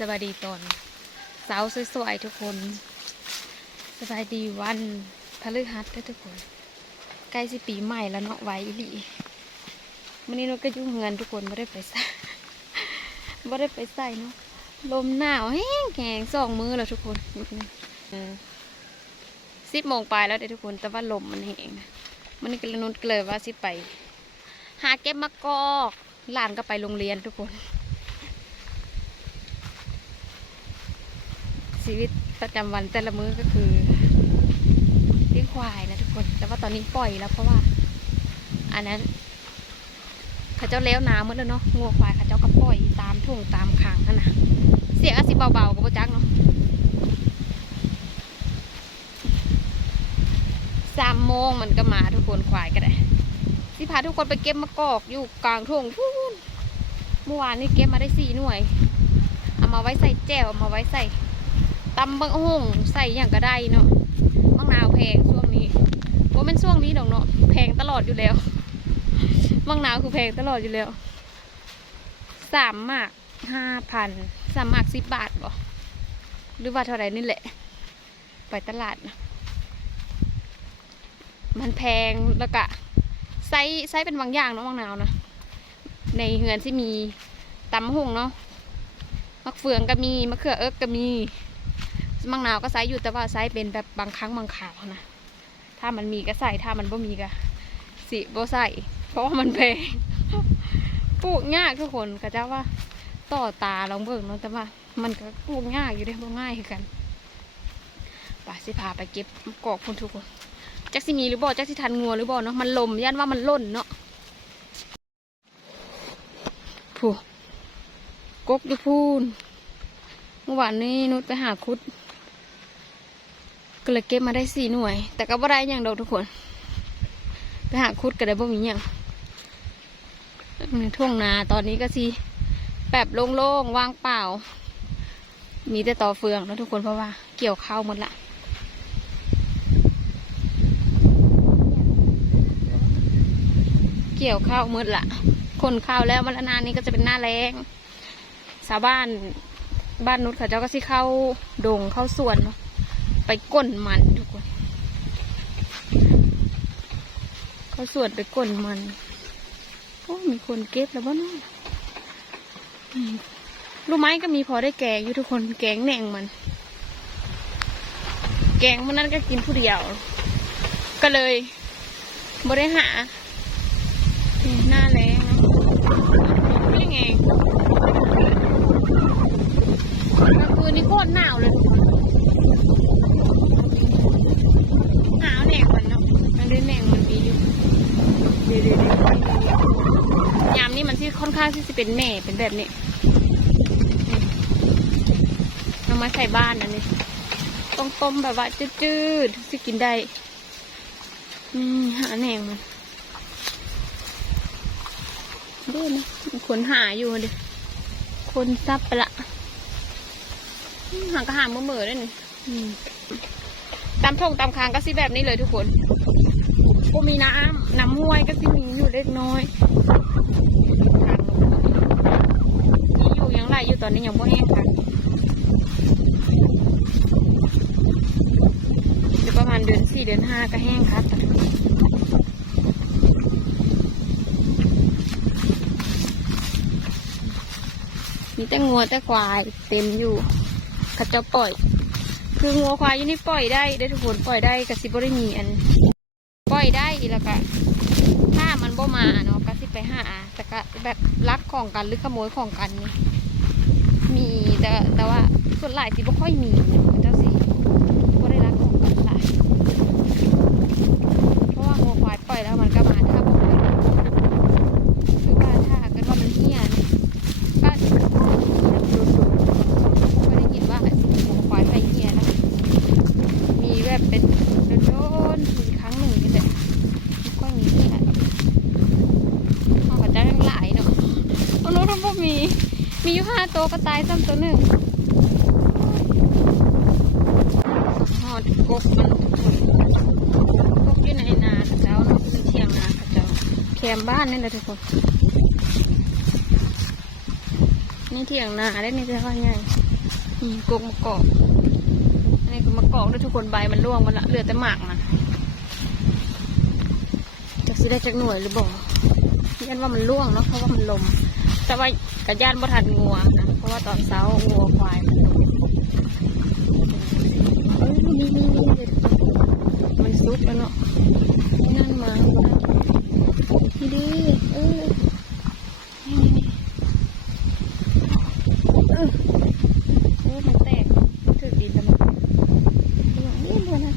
สวัสดีตอนสาวสวยๆทุกคน สบายดีวันพฤหัสด้อทุกคน ใกล้สิปีใหม่แล้วเนาะไว้อีหลีวันนี้เราก็ยุ่งเงินทุกคนไม่ได้ไปใส่ไม่ได้ไปใส่เนาะลมหนาวแห้งแข็งสองมือแล้วทุกคนสิบโมงไปแล้วเด้ทุกคน แต่ว่าลมมันแห้งมันนี่ก็เลยนุนเลยว่าสิไป หาเก็บมะกอกหลานก็ไปโรงเรียนทุกคน ชีวิตประจำวันแต่ละมื้อก็คือเลี้ยงควายนะทุกคน แต่ว่าตอนนี้ปล่อยแล้วเพราะว่า อันนั้นเขาเจ้าเลี้ยวน้ำหมดแล้วเนาะงัวควายเขาเจ้าก็ปล่อยตามทุ่งตามคางนั่นนะเสียงอาสิเบาๆกับโบจักเนาะสามโมงมันก็มาทุกคนควายก็ได้ที่พาทุกคนไปเก็บมะกอกอยู่กลางทุ่งพูนเมื่อวานนี้เก็บมาได้สี่หน่วย เอามาไว้ใส่แจ่วเอามาไว้ใส่ ตำบังหุ่งใส่อย่างก็ได้เนาะมะนาวแพงช่วงนี้ว่าเป็นช่วงนี้ดอกเนาะแพงตลอดอยู่แล้วมะนาวคือแพงตลอดอยู่แล้วสามหมากห้าพันสามหมากสิบบาทบ่หรือว่าเท่าไรนี่แหละ ไปตลาดนะมันแพงแล้วก็ไซส์ไซส์เป็นบางอย่างเนาะมะนาวนะในเฮือนที่มีตำหงเนาะมะเฟืองก็มีมะเขือเอิกก็มี มังนาวก็ไซส์อยู่แต่ว่าไซส์เป็นแบบบางครั้งบางคราวนะ ถ้ามันมีก็ใส่ถ้ามันบ่มีก็สิบ่ใส่เพราะว่ามันแพงปลูกยากทุกคนก็จะว่าต่อตาลองเบิ่งเนาะแต่ว่า มันก็ปลูกยากอยู่เด้บ่ง่ายคือกันป่าสิพาไปเก็บกอกพุ่นทุกคนจักสิมีหรือบ่จักสิทันงัวหรือบ่เนาะมันลมย่านว่ามันล่นเนาะผู้กกอยู่พูนเมื่อวานนี้นุชไปหาคุด ก็เลยเก็บมาได้สี่หน่วย แต่ก็บ่ได้อย่างเดอกทุกคน ไปหาคุดก็ได้บ่มีอย่างทุ่งนาตอนนี้ก็สิแบบโล่งๆว่างเปล่า มีแต่ต่อเฟืองแล้วทุกคนเพราะว่า เกี่ยวข้าวหมดละเกี่ยวข้าวหมดละคนข้าวแล้วมันนานนี้ก็จะเป็นหน้าแรงชาวบ้านบ้านนุชเขาเจ้าก็สิเข้าดงเข้าสวนเนาะ ไปก้นมันทุกคนเขาสวนไปก้นมันโอ้มีคนเก็บแล้วบ้านาะอืมรู้ไหมก็มีพอได้แกงอยู่ทุกคนแกงแหน่งมัน แกงมันนั้นก็กินผู้เดียว ก็เลยบริหาหน้าแรงนะไม่ไงกลางคืนนี่โคตรหนาวเลย ค่อนข้างที่จะเป็นแม่เป็นแบบนี้นี่เอามาใส่บ้านอันนี้ต้องต้มแบบว่าจืดๆที่กินได้อืมหาแหนงมันด้นะคนหาอยู่เดิคนซับไปละหางกระหามมือมือด้วยนี่ตามทงตามคางก็สิแบบนี้เลยทุกคนกูมีน้ำน้ำห้วยก็สิมีอยู่เล็กน้อย มีอยู่อยู่ตอนนี้ยังไม่แห้งค่ะเดี๋ยวประมาณเดือนสี่เดือนห้าก็แห้งครับมีแต่งัวแต่ควายเต็มอยู่เขาเจะปล่อย คืองัวควายยู่นี่ปล่อยได้ได้ทุกคนปล่อยได้กระสิบได้มีอัน ปล่อยได้แล้วก็ถ้ามันบ่มาเนาะก็สิไปห้าแต่ก็แบบลักของกันหรือขโมยของกันนี่ มีแต่แต่ว่าส่วนหลายสิบ่ค่อยมีเจ้าสิบ่ได้ลักของกันหลายเพราะว่างัวควายปล่อยแล้วมันก็มาถ้าบ่มาหรือว่าถ้าเกิดว่ามันเหี้ยนี่ก็ ไม่ได้ยินว่าไอ้สิงควายไฟเฮียนะ มีแบบเป็นโดนๆมีครั้งหนึ่งนี่แหละไม่ค่อยมีเฮียเขาก็จะยังหลายเนาะโอ้โหทั้งพวกมี มี อยู่ห้าตัวก็ตายซ้ำตัวหนึ่งหอดกบมันกบอยู่ในนาเขาเจ้าเนาะเป็นเทียงนาเขาเจ้าแคมบ้านนี่แหละทุกคนนี่เถียงนาได้นี่จะว่าไงนี่กกมะกอกอันนี้คือมะกอกด้วยทุกคนใบมันร่วงหมันละเหลือแต่หมากมันจากสิได้จากหน่วยหรือบอกยันว่ามันร่วงเนาะเพราะว่ามันลม แต่ว่า กระยานบ่ทันงัวนะเพราะว่าตอนเช้างัวควายมันลงเอ้ยนี่นี่นี่เด็ดมันซุกแล้วเนาะนั่นมานี่ดิเออนี่นี่นี่เออโอ้มันแตกถือดินแล้วมันระวังนี่บัวนะ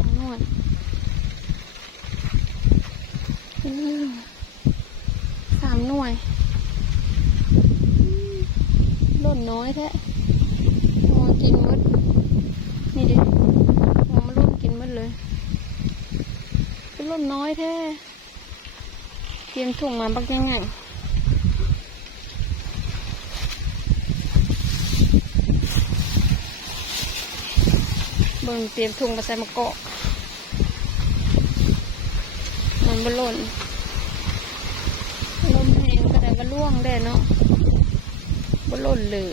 สองหน่วย อืมสามหน่วยอืมหล่นน้อยแท้หัวกินหมด นี่ดิหัวมันร่วงกินหมดเลยก็หล่นน้อยแท้เตรียม ถุงมาบักยังไงเบิ่งเตรียมถุงมาใส่มะกอกมันบ่หล่นลมแรงก็ได้ก็ล่วงได้เนาะบ่หล่นเลย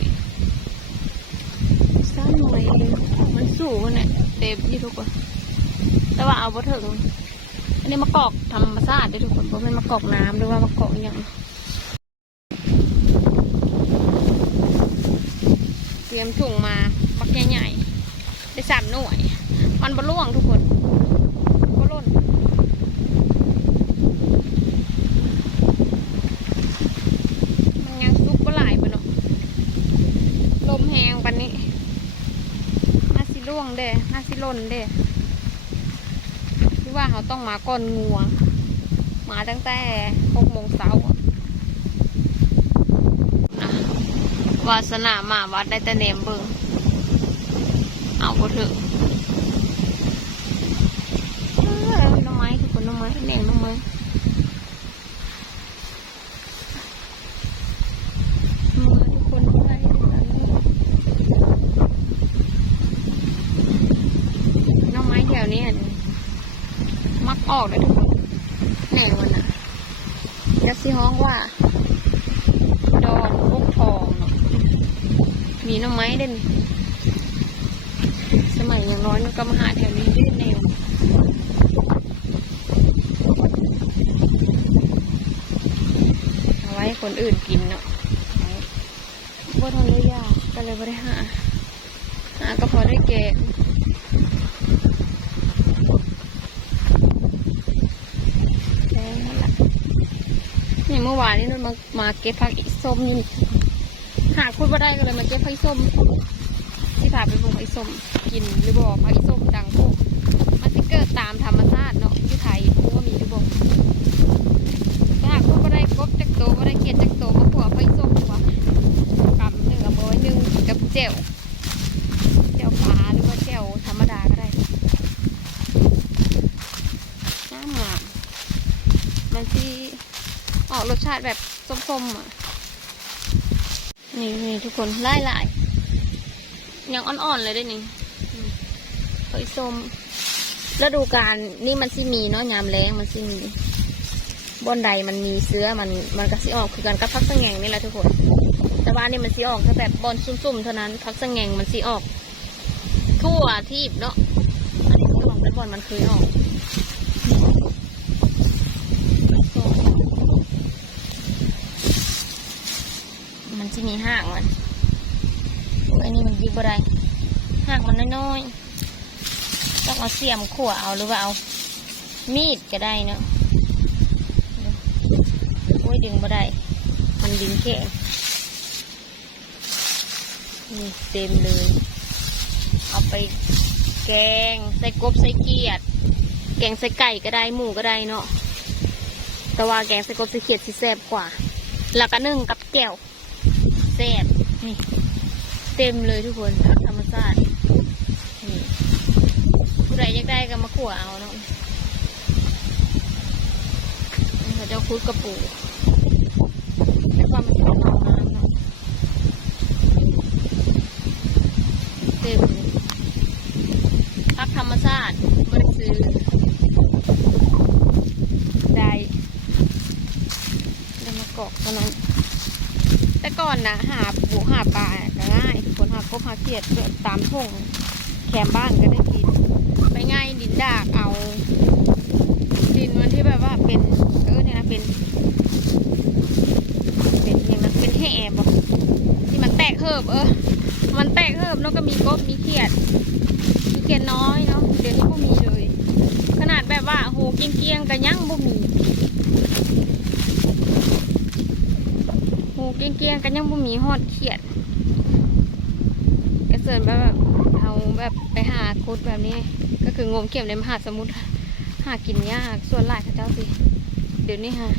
ซ้ำหน่อยมันสูงเนี่ยเต็มที่ทุกคนแต่ว่าเอาบ่ถึง อันนี้มะกอกธรรมชาติด้อทุกคนบ่แม่นมะกอกน้ำหรือว่ามะกอกอย่างเตรียมถุงมาบักใหญ่ๆได้สามหน่วย มันบ่ล่วงทุกคนบ่หล่นมันยังซุกก็หลายปะเนาะลมแหงปันนี้น่าสิร่วงเด้น่าสิล่นเด้ ที่ว่าเขาต้องมาก้อนงัว มาตั้งแต่หกโมงเช้าวาสนามาวัดได้แต่เนมเบิงเอาไปเถอะเออน้องไม้ทุกคนน้องไม้เนมน้องไม้ มาทุกคนไปน้องไม้แถวนี้อันมัก อกเลยทุกคนแหน่งมันอะยักษ์ซีฮ้องว่า ดอนพวกทองเนาะมีน้องไม้เด่นสมัยย่างน้อยนก็มาหาแถวนี้ด้วยแนวเอาไว้คนอื่นกินเนาะบ่ทนได้ยากก็เลยบ่ได้หาหาก็พอได้แกงแกงนั่นแหละนี่เมื่อวานนี้นนมามาเก็บผักอีส้มอยู่นี่หาคุดบ่ได้ก็เลยมาเก็บผักอีส้มที่พาไปปลูกผักอีส้มกินหรือบอกผักอีส้มดังพวกมันสิเกิดตามธรรมชาติเนาะที่ไทยพวกว่ามีหรือบอกถ้าหากคุดบ่ได้กบจักโตบ่ได้เกล็ดจักโตมาขัวผักอีส้มดีกว่ากำหนึ่งเอาไว้หนึ่งกับเจลเจลปลาหรือว่าเจลธรรมดาก็ได้น้ำหมากมันที่ ออกรสชาติแบบส้มๆอะ นี่นี่ทุกคนไล่ไล่ยังอ่อนๆเลยได้นี่เฮ้ยส้มฤดูกาลนี่มันสิมีเนาะยามแรงมันสิมีบอนใดมันมีเสื้อมันมันก็สิออกคือกันกับพักสะแงงนี่แหละทุกคน แต่ว่านี่มันสีออกแค่แบบบอลซุ่มๆเท่านั้นพักสะแงงมันสีออก ทั่วทีบเนาะอันนี้คือของแต่บอลมันเคยออก มันจะมีห่างมันอันนี้มันยิบอะไรห่างมันน้อยๆต้องเอาเสียมขั่วเอาหรือว่าเอามีดก็ได้เนาะโอ้ยดึงบ่ได้ มันดึงแค่นี่เต็มเลย เอาไปแกงใส่กบใส่เกียด แกงใส่ไก่ก็ได้หมูก็ได้เนาะแต่ว่าแกงใส่กบใส่เขียดสิแซ่บกว่า แล้วก็นึ่งกับแก้ว แซ่บนี่ เต็มเลยทุกคนผักธรรมชาตินี่ผู้ใดอยากได้ก็มาขั่วเอาเนาะนี่เขาจะคุดกระปูแต่ความมันจะเอาน้ำเนาะ เต็มเลยพักธรรมชาติบริซื้อได้ กอกเท่านั้น แต่ก่อ นะหาปูหาปลาก็ง่ายคนหากบหาเขียดเกิดตามทงแคมบ้านก็ได้กินไปง่ายดินดากเอา ดินมันที่แบบว่าเป็นเออเนี่ยนะเป็น เป็นอย่างนั้นเป็นแห่บอกที่มันแตกเหิบเออ มันแตกเหิบแล้วก็มีกบมีเขียด มีเขียดน้อยเนาะเดี๋ยวนี้ก็มีเลย ขนาดแบบว่าโหเกียงๆกันยังบ่มีโห เกียงๆกันยังบ่มีฮอดเขียดกระเซินแบบเอาแบบไปหาคุดแบบนี้ ก็คืองมเข็มในมหาสมุทรหากินยากส่วนหลายเขาเจ้าสิ เดี๋ยวนี้ฮะ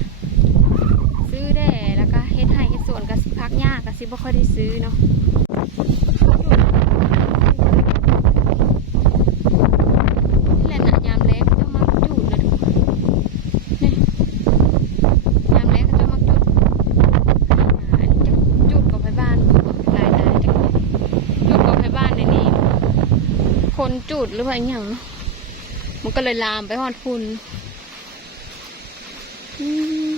ซื้อได้แล้วก็เฮ็ดให้เฮ็ดสวนก็สิพักยากก็สิบ่ค่อยได้ซื้อเนาะนี่แหละนะยามแล้งเขาเจ้ามักจูดเลยนี่ยามแล้งเขาเจ้ามักจูดอันนี้จะจูดกับไปบ้านหลายหลายจังเลยจูดกับไปบ้านในนี่คนจูดห รือว่าอย่างเนาะมันก็เลยลามไปหอดฝุ่นอืม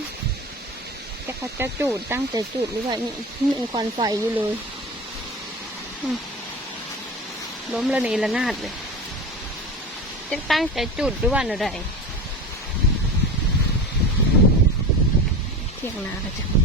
แต่เขาจะจูดตั้งใจจูดหรือว่านี่นี่งควันไฟอยู่เลยล้มระเนระนาดเลยจะตั้งใจจุดหรือว่าอะไรเที่ยงนาก็จะ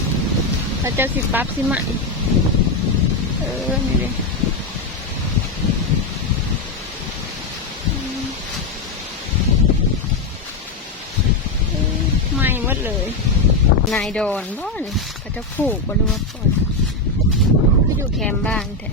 ถ้ามาตั้งใจจุดกับมีผู้ใดจุดเราจะสิปั๊บสิใหมเออ นี่เลยอืมเออไม่หมดเลย นายโดนบ้านเขาจะผูกบนรก่อนไปอยู่แคมบ้านแท้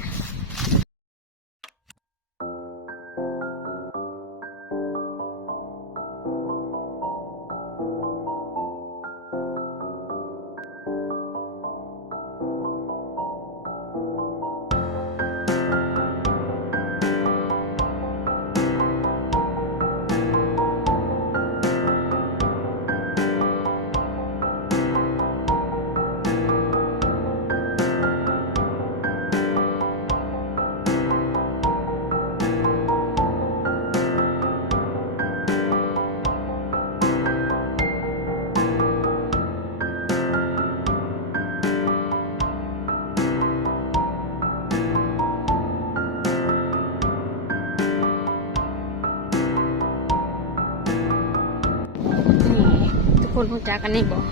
ผู้จักกันนี่บอก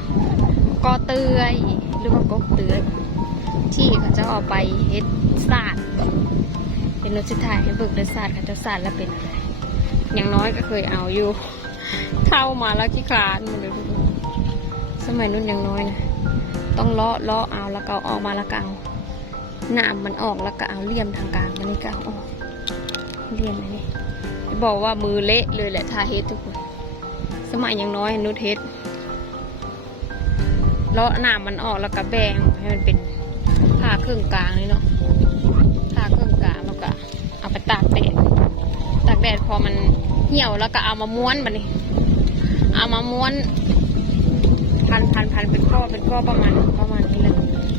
กอเตยหรือว่ากบเตยที่เขาจะเอาไปเฮ็ดศาสตร์เป็นนุสุดท้ายให้เบิกเดศาสตร์เขาจะศาสตร์แล้วเป็นอะไรอย่างน้อยก็เคยเอาอยู่ เข้ามาแล้วขี้คลานมดเลยสมัยนู้นอย่างน้อยนะต้องเลาะเลาะเอาแล้วก็ออกมาแล้วก็เอาหนามมันออกแล้วก็เอาเลี่ยมทางกลางมันนี่ก็เอาออกเลี่ยมอันนี้บอกว่ามือเละเลยแหละทาเฮ็ดทุกคน สมัยยังน้อยนุชเฮ็ด เลาะหนามมันออกแล้วก็แบ่งให้มันเป็นผ้าเครื่องกลางนี่เนาะผ้าเครื่องกลางแล้วก็เอาไปตากแดดตากแดดพอมันเหี่ยวแล้วก็เอามาม้วนมันนี่เอามาม้วน พันพันพันเป็นก้อเป็นก้อประมาณประมาณนี้เลย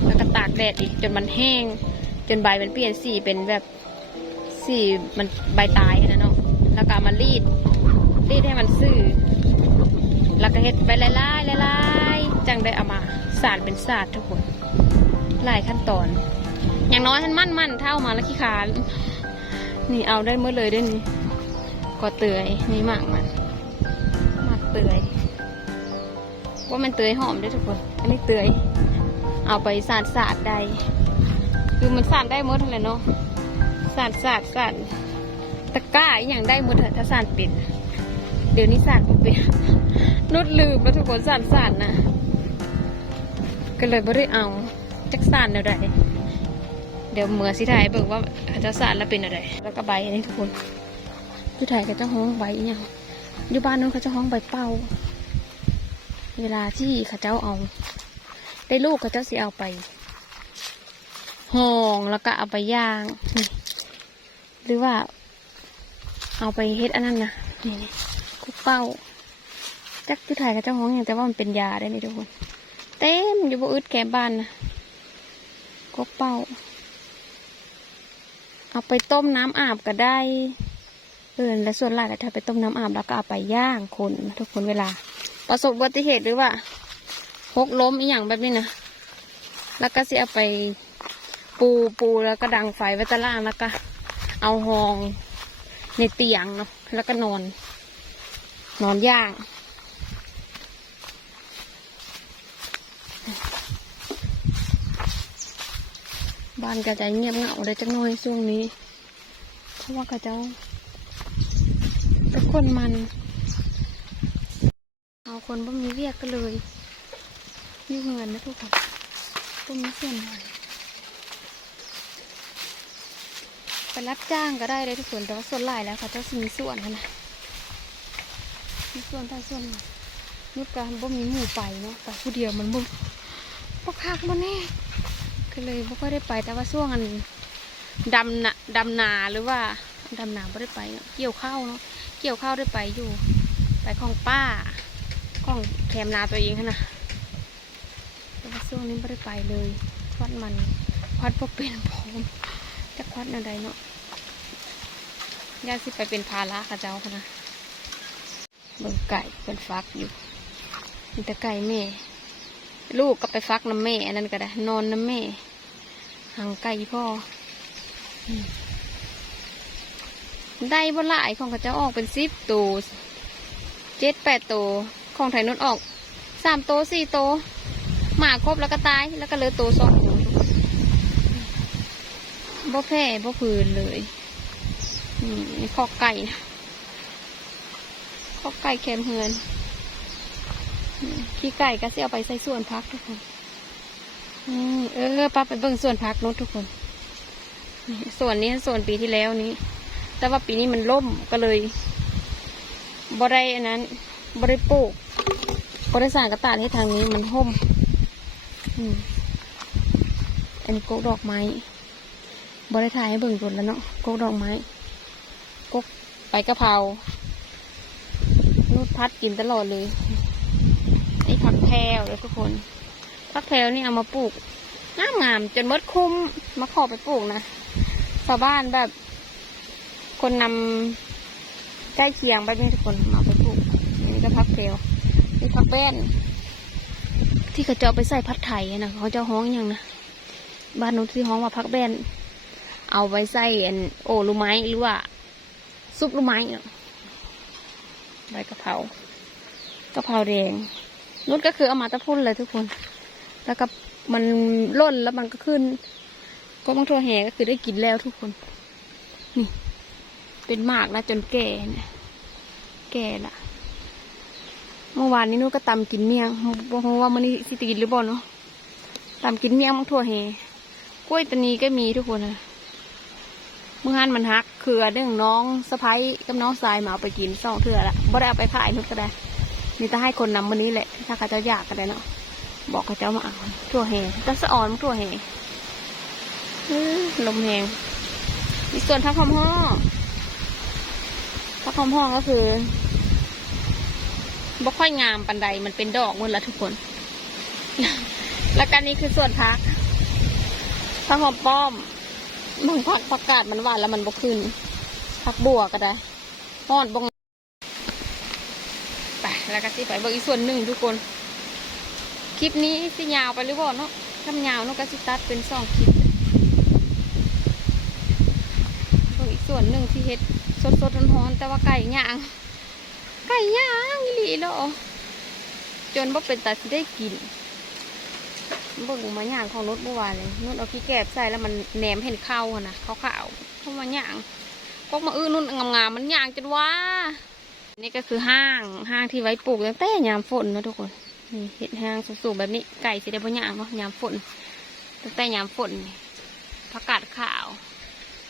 แล้วก็ตากแดดอีกจนมันแห้ง จนใบมันเปลี่ยนสีเป็นแบบสีมันใบตายนะเนาะแล้วก็มารีดรีดให้มันซื่อแล้วก็เฮ็ดไปไล่ไล่ไล่ไล่ จังได้เอามาสาดเป็นสาดทุกคนหลายขั้นตอน อย่างน้อยท่านมั่นมั่นเท่ามาแล้วขี้ขานนี่เอาได้เมื่อเลยได้นี่ก็เตยนี่หมากมันหมากเตยว่ามันเตยหอมได้อทุกคน อันนี้เตยเอาไปสาดสาดได้คือมันสาดได้เมื่อเท่าไหร่เนาะสาดสาดสาดตะกร้าอหย่างได้เมื่อเถอะถ้าสาดเป็นเดี๋ยวนี้สาดบ่เป็นนุดลืมมาทุกคนสาดสาดนะ ก็เลยไม่ได้เอาจักสานอะไรเดี๋ยวเมื่อสิถ่ายเบิกว่าเขาจะสาดแล้วเป็นอะไรแล้วก็ใบอันนี้ทุกคนอยู่ไทยก็จะห้องใบอย่างอยู่บ้านนู้นเขาจะห้องใบเป่าเวลาที่เขาเจ้าเอา ได้ลูกเขาเจ้าสิเอาไปห่องแล้วก็เอาไปย่างนี่หรือว่า เอาไปเฮ็ดอันนั้นนะนี่นี่กุกเป้าจักที่ถ่ายกับเจ้าของอย่างแต่ว่ามันเป็นยาได้นี่ทุกคน เต็มอยู่บนอึดแกมบ้านนะกุกเป้าเอาไปต้มน้ำอาบก็ได้ เออและส่วนหลายก็ถ้าไปต้มน้ำอาบแล้วก็เอาไปย่างคนทุกคนเวลา ประสบอุบัติเหตุหรือว่าหกล้มอีหยังแบบนี้นะแล้วก็สิเอาไปปูปูแล้วก็ดังไฟไว้ตะล่างแล้วก็ เอาหองในเตียงเนาะแล้วก็นอน นอนย่าง บ้านกระจายเงียบเหงาเลยจังน้อยช่วงนี้ เพราะว่ากระเจ้าเป็นคนมันเอาคนบ่มีเวียกก็เลยมีเงินนะทุกคนบ่มีเส้นหน่อยไปรับจ้างก็ได้เลยทุกคนแต่ว่าส่วนหลายแล้วเขาเจะมีส่วนนะมีส่วนแต่ส่วนนุดกันบ่มีหมู่ไปเนาะแต่ผู้เดียวมันบ่บ่คักบ่แน่ ก็เลยบ่ค่อยได้ไปแต่ว่าช่วงอันดำนะดำนาหรือว่าดำนาบ่ได้ไปเนาะเกี่ยวข้าวเนาะเกี่ยวข้าวได้ไปอยู่ ไปของป้าของแคมนาตัวเองค่ะนะแต่ว่าช่วงนี้ไม่ได้ไปเลยควัดมันควัดพวกเป็นพร้อมจะควัดอะไรเนาะย่าสิไปเป็นภาระกับเจ้าค่ะนะเบิ่งไก่เป็นฟักอยู่มีแต่ไก่แม่ ลูกก็ไปฟักน้ำแม่อันนั้นก็ได้นอนน้ำแม่ หางไก่พ่ออืมได้บ่หลายของเขาเจ้าออกเป็นสิบตัวเจ็ดแปดตัวของไทยนุ่นออกสามตัวสี่ตัวหมาครบแล้วก็ตายแล้วก็เหลือตัวสองตัวบ่แพ้บ่พื้นเลยอืมนี่ข้อไก่ข้อไก่แคมเฮือนอืมขี้ไก่ก็เสียเอาไปใส่ส่วนพักทุกคนอืม เออป้าไปเบิ่งส่วนพักนู้นทุกคน ส่วนนี้ส่วนปีที่แล้วนี้ แต่ว่าปีนี้มันล่มก็เลยบ่ได้อันนั้นบ่ได้ปลูกบ่ได้สางกระตานให้ทางนี้มันห่มอืมอันนี้กกดอกไม้บ่ได้ถ่ายให้เบิ่งกดแล้วเนาะกกดอกไม้กกใบกะเพรานูดพัดกินตลอดเลยนี่ผักแพรวเลยทุกคน ผักแพรวนี่เอามาปลูกงามงามจนมดคุ้มมาขอไปปลูกนะชาวบ้านแบบ คนนำใกล้เคียงไปนี่ทุกคนมาไปปลูกนนี้ก็พักเทลนี่พักแป้น ที่เขาจะเอาไปใส่พัดไทยนะเขาจะห้องอย่างนะบ้านนู้นที่ห้องว่าพักแป้น เอาไว้ใส่โอ้ลูไม้หรือว่า ซุปลูไม้เนาะใบกะเพรากะเพราแดงนุ่นก็คือเอามาตะพุ่นเลยทุกคน แล้วก็มันล่นแล้วมันก็ขึ้น ก็บางทั่วแห่ก็คือได้กินแล้วทุกคน นี่ เป็นมากแล้วจนแก่เนี่ยแก่ละเมื่อวานนี้นูก็ตำกินเมี่ยงบอกว่ามันนี้สิตีนหรือบ่เนาะตำกินเมี่ยงมังทั่วเฮกล้วยตานีก็มีทุกคนนะเมื่อหันมันฮักเขือเรื่องน้องสะพ้ายกับน้องทรายมาเอาไปกินสองเถื่อละบ่ได้เอาไปขายนุกก็ได้นี่จะให้คนนำวันนี้แหละ ถ้าเขาจ้าอยากก็ได้เนาะ บอกเขาเจ้ามาเอาทั่วเฮแต่สะอ่อนมันทั่วเฮอื้อลมแหงมีส่วนพักหอมห่อพักหอมห้อก็คือบ่ค่อยงามปันใดมันเป็นดอกหมดละทุกคน แล้วกันนี้คือส่วนพักพักหอมป้อมบางพักประกาศมันหวานแล้วมันบ่ขึ้น พักบัวก็ได้ฮอดบงไปแล้วก็สิไปเบิกอีกส่วนหนึ่งทุกคน คลิปนี้สิยาวไปหรือเปล่าเนาะถ้ายาวเนาะก็สิตัดเป็นสองคลิปอีกส่วนหนึ่งที่เฮ็ดสดสดร้อนๆแต่ว่าไก่ย่าง ไก่ย่างอีหลีเนาะจนบ่เป็นตาสิได้กินเบิ่งมาย่างของนุชเมื่อวานเลยนุชเอาขี้แกบใส่แล้วมันแหนมเห็นเข้าอะนะขาวๆเข้ามาย่างพวกมาอื้อนุ่นงามๆมันย่างจนว่า นี่ก็คือห้างห้างที่ไว้ปลูกตั้งแต่ยามฝนนะทุกคน นี่เห็ดห้างสูงๆแบบนี้ไก่สิได้บ่ย่างเนาะยามฝนตั้งแต่ยามฝนผักกาดขาว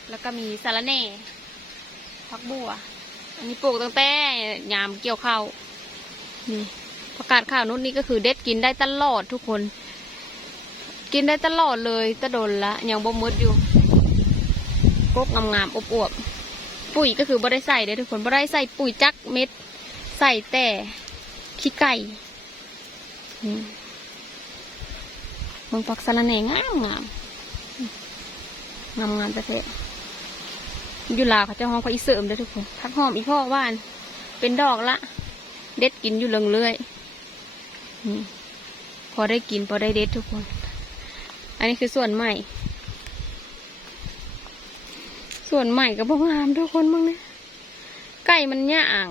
แล้วก็มีสาระแน่ผักบัว อันนี้ปลูกตั้งแต่ยามเกี่ยวข้าวนี่ประกาศข้าวนุชนี่ก็คือเด็ดกินได้ตลอดทุกคน กินได้ตลอดเลยตะดนละยังบ่หมดอยู่กกงามๆอบอวบๆปุ๋ยก็คือบ่ได้ใส่เด้ทุกคนบ่ได้ใส่ปุ๋ยจักเม็ด ใส่แต่ขี้ไก่ นี่เบิ่งปักสะระแหน่งามงามงามงามประเทศอยู่ลาเขาเจะห้องเขาอีเสริมเด้อทุกคนพักหอมอีพ่อบ้าน เป็นดอกละ เด็ดกินอยู่เรื่อยๆพอได้กินพอได้เด็ดทุกคน อันนี้คือส่วนใหม่ ส่วนใหม่ก็บ่งามทุกคนบ้งเนี่ยไก่มันย่าง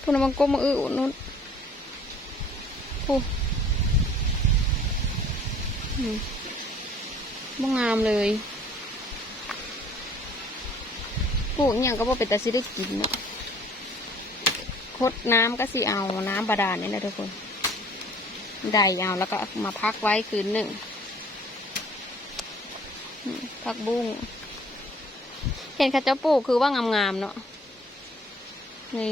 พวกนั้นมันกลมมาอื้ออุดนุน อ้บ่งามเลยปลูกอย่างก็บ่เป็นต่สิได้กินเนาะคดน้ำก็สิเอาน้ำบาดาลนี่แหละทุกคน ได้เอาแล้วก็มาพักไว้คืนหนึ่ง พักบุ้ง เห็นข้าเจ้าปลูกคือว่างามๆเนาะ นี่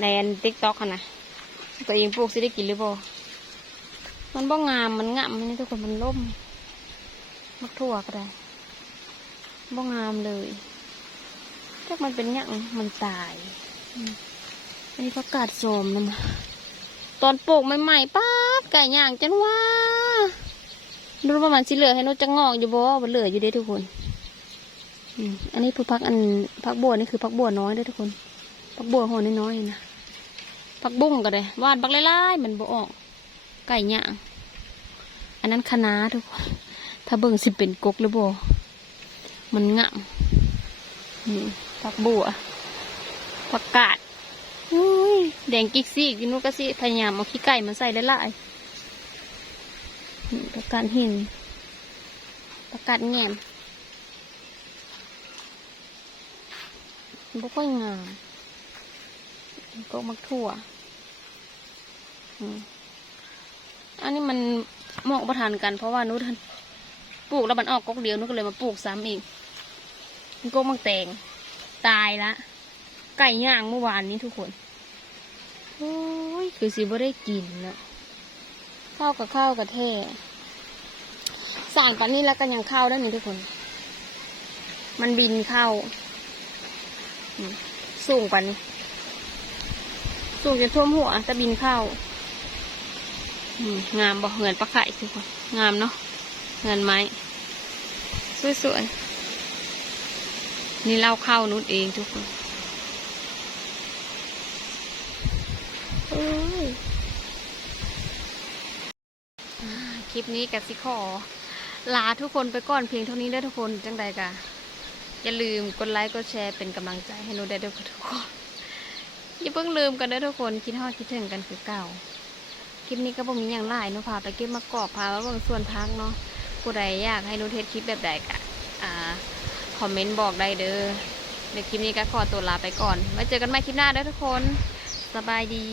ในติ๊กต็อกนะ ตัวเองปลูกสิได้กินหรือเปล่ามันบ้องามมันงามมันนี่ทุกคนมันล่มมักทั่วก็ได้บ้องามเลยถ้ามันเป็นหยังมันตายอันนี้ประกาศโสมนะมาตอนปลูกใหม่ๆป้าดไก่ย่างจันว่าดูว่ามันสิเหลือให้นกจะงอกอยู่บ่มันเหลืออยู่เด้ทุกคนอันนี้คือพักอันพักบัวนี่คือพักบัวน้อยด้อทุกคนพักบัวหัวน้อยๆนะ พักบุ้งก็ได้วาดบักไล่ๆมันบ่ออก ไก่ย่างอันนั้นคะน้าทุกคนถ้าเบิ่งสิเป็นกกหรือบ่มันงามนี่พักบัวผักกาดอุ้ยแดงกิ๊กซี่กินนุกกะสิพยายามเอาขี้ไก่มาใส่หลายๆผักกาดหินผักกาดแหนมบ่ค่อยงามก็มักถั่ว อันนี้มันเหมาะประทานกันเพราะว่านุชปลูกแล้วมันออกกกเดียวนุชก็เลยมาปลูกซ้ำอีกมันก็มักแตงตายละ ไก่ย่างเมื่อวานนี้ทุกคนโอ้ยคือสิบ่ได้กินนะข้าวกับข้าวกับแท้สั่งปันนี้แล้วกันยังเข้าได้นี่ทุกคน มันบินเข้า สูงกว่านี้ สูงจนท่วมหัวแต่บินเข้า งามบอกเงินปลาไข่ทุกคนงามเนาะเงินไม้สวยๆนี่เล่าเข้านุชเองทุกคนคลิปนี้กับสิขอ ลาทุกคนไปก่อนเพียงเท่านี้เด้อทุกคนจังใดกะอย่าลืมกดไลค์กดแชร์เป็นกำลังใจให้หนูได้ด้วยทุกคนอย่าเพิ่งลืมกันเด้อทุกคนคิดฮอดคิดถึงกันคือเก่า คลิปนี้ก็บ่มีอย่างไรหนูพาไปเก็บมะกอกพาไปเบิ่งส่วนพักเนาะผู้ใดอยากให้หนูเทสคลิปแบบใดกะอ่าคอมเมนต์บอกได้เด้อเดี๋ยวคลิปนี้ก็ขอตัวลาไปก่อนไว้เจอกันใหม่คลิปหน้าเด้อทุกคน สบายดี